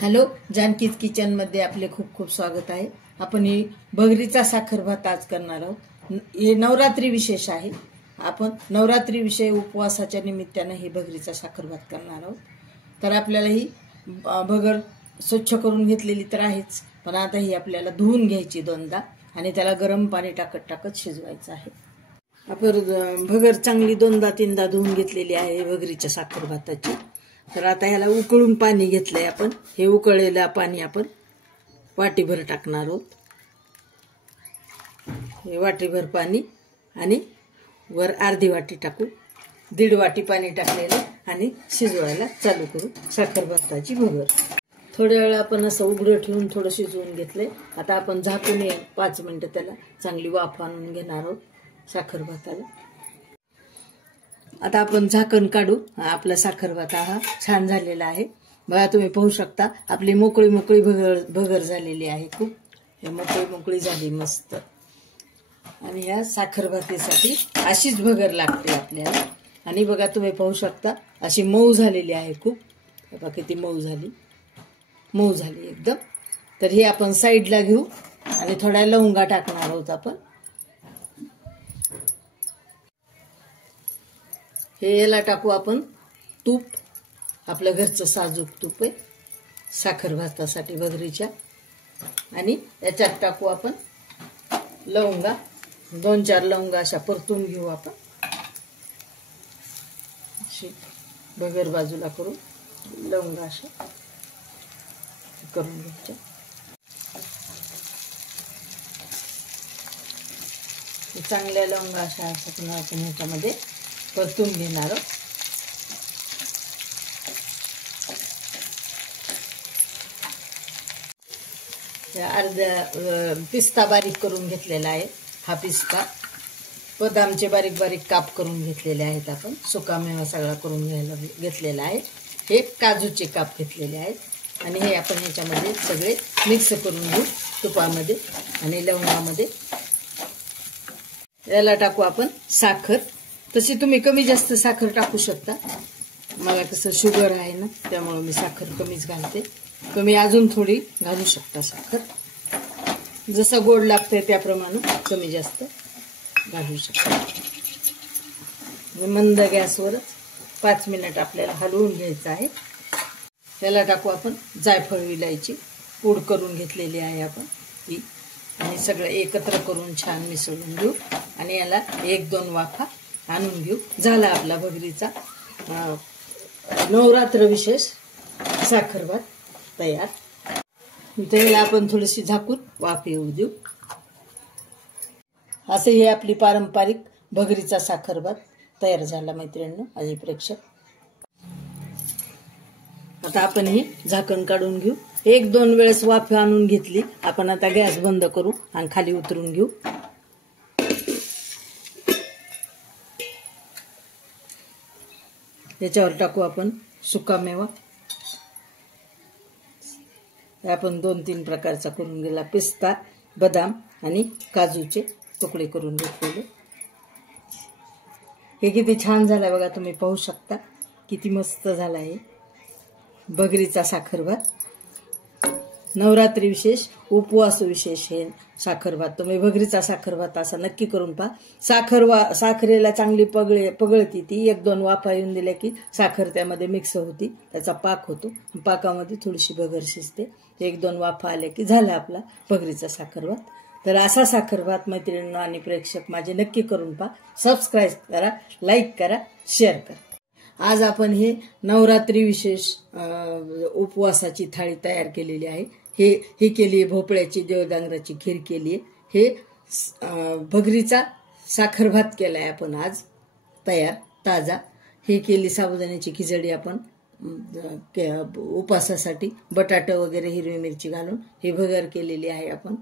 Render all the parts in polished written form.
Hello, जानकीज kitchen मध्ये आपले खूप खूप स्वागत आहे। आपण ही भगरीचा साखर भात आज करणार आहोत। हे नवरात्री विशेष आहे। आपण नवरात्री विषय उपवासाच्या निमित्ताने ही भगरीचा साखर भात करणार आहोत। तर आपल्याला ही भगर स्वच्छ करून घेतलेली तर आहेच, पण आता ही आपल्याला धुवून घ्यायची दोनदा आणि त्याला गरम पाणी टाकत टाकत शिजवायचं आहे। आपण भगर चांगली दोनदा तीनदा धुवून घेतलेली आहे भगरीच्या साखर भाताची। तर आता ह्याला उकळून पाणी घेतलंय आपण। हे उकळलेलं पाणी आपण वाटीभर टाकणार आहोत। हे वाटीभर पाणी आणि वर अर्धी वाटी टाकू, 1.5 वाटी पाणी टाकलेलं आणि शिजवायला चालू करू साखर भाताची भगर। थोड्या वेळ आपण असं उघडं ठेवून थोडं शिजवून घेतलंय। आता आपण झाकून 5 मिनिटं त्याला चांगली वाफ आणून घेणार आहोत साखर भाताला। आता आपण झाकण काढू। आपला साखर भात हा छान झालेला आहे। बघा, तुम्ही पाहू शकता आपली मोकळी मोकळी भगर झालेली आहे। खूप मोकळी मोकळी झाली मस्त। आणि या साखर भातीसाठी अशीच भगर लागते आपल्याला। आणि बघा, तुम्ही पाहू शकता अशी मऊ झालेली आहे खूप। बघा किती मऊ झाली एकदम। तर ही आपण साईडला घेऊ आणि थोड्या लवंगा टाकणार आहोत आपण। हे याला टाकू आपण तूप, आपलं घरचं साजूक तूप आहे साखर भातासाठी भगरीच्या। आणि याच्यात टाकू आपण लवंगा, 2-4 लवंगा अशा परतून घेऊ आपण। अशी भगर बाजूला करू, लवंगा अशा करून घ्यायच्या। चांगल्या लवंगा अशा आपण ह्याच्यामध्ये परतून घेणार। अर्धा पिस्ता बारीक करून घेतलेला आहे। हा पिस्ता, बदामचे बारीक बारीक काप करून घेतलेले आहेत आपण। सुकामेवा सगळा करून घेतलेला आहे। हे काजूचे काप घेतलेले आहेत आणि हे आपण ह्याच्यामध्ये सगळे मिक्स करून घेऊ तुपामध्ये आणि लवंगामध्ये। याला टाकू आपण साखर। तशी तुम्ही कमी जास्त साखर टाकू शकता। मला कसं शुगर आहे ना, त्यामुळे मी साखर कमीच घालते। तुम्ही अजून थोडी घालू शकता साखर, जसं गोड लागते त्याप्रमाणे कमी जास्त घालू शकता। मंद गॅसवरच 5 मिनिट आपल्याला हलवून घ्यायचं आहे। त्याला टाकू आपण जायफळ, विलायची पूड करून घेतलेली आहे आपण ही, आणि सगळं एकत्र करून छान मिसळून घेऊ आणि याला 1-2 वाफा आणून घेऊ। झाला आपला भगरीचा नवरात्र विशेष साखर भात तयार। त्याला आपण थोडीशी झाकून वाफ येऊ देऊ। असे ही आपली पारंपरिक भगरीचा साखर भात तयार झाला मैत्रिणींनो आणि प्रेक्षक। आता आपण ही झाकण काढून घेऊ। 1-2 वेळेस वाफ आणून घेतली आपण। आता गॅस बंद करू आणि खाली उतरून घेऊ। याच्यावर टाकू आपण सुकामेवा। आपण 2-3 प्रकारचा करून गेला, पिस्ता, बदाम आणि काजूचे तुकडे करून घेतलेले। हे किती छान झालाय बघा, तुम्ही पाहू शकता किती मस्त झाला आहे भगरीचा साखर भात। नवरात्री विशेष, उपवास विशेष हे साखर भात। तुम्ही भगरीचा साखर भात असा नक्की करून पहा। साखरेला चांगली पगळती ती। 1-2 वाफा येऊन दिल्या की साखर त्यामध्ये मिक्स होती, त्याचा पाक होतो। पाकामध्ये थोडीशी भगर शिजते। 1-2 वाफा आल्या की झाला आपला भगरीचा साखर भात। तर असा साखर भात मैत्रिणींनो आणि प्रेक्षक माझे नक्की करून पहा। सबस्क्राईब करा, लाईक करा, शेअर करा। आज आपण हे नवरात्री विशेष उपवासाची थाळी तयार केलेली आहे। ही केली भोपळ्याची देवदांगराची खीर केली आहे। हे भगरीचा साखर भात केलाय आपण आज तयार ताजा। हे केली साबुदाण्याची खिचडी आपण उपवासासाठी, बटाटा वगैरे हिरवी मिरची घालून ही भगर केलेली आहे आपण।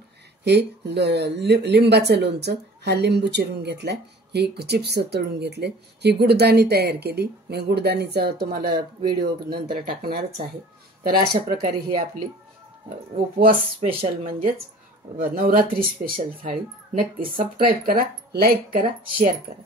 हे लिंबाचं लोणचं, हा लिंबू चिरून घेतलाय। ही चिप्स तळून घेतले। ही गुडदाणी तयार केली मी, गुडदाणीचा तुम्हाला व्हिडिओ नंतर टाकणारच आहे। तर अशा प्रकारे ही आपली उपवास स्पेशल म्हणजेच नवरात्री स्पेशल थाळी। नक्की सबस्क्राईब करा, लाईक करा, शेअर करा।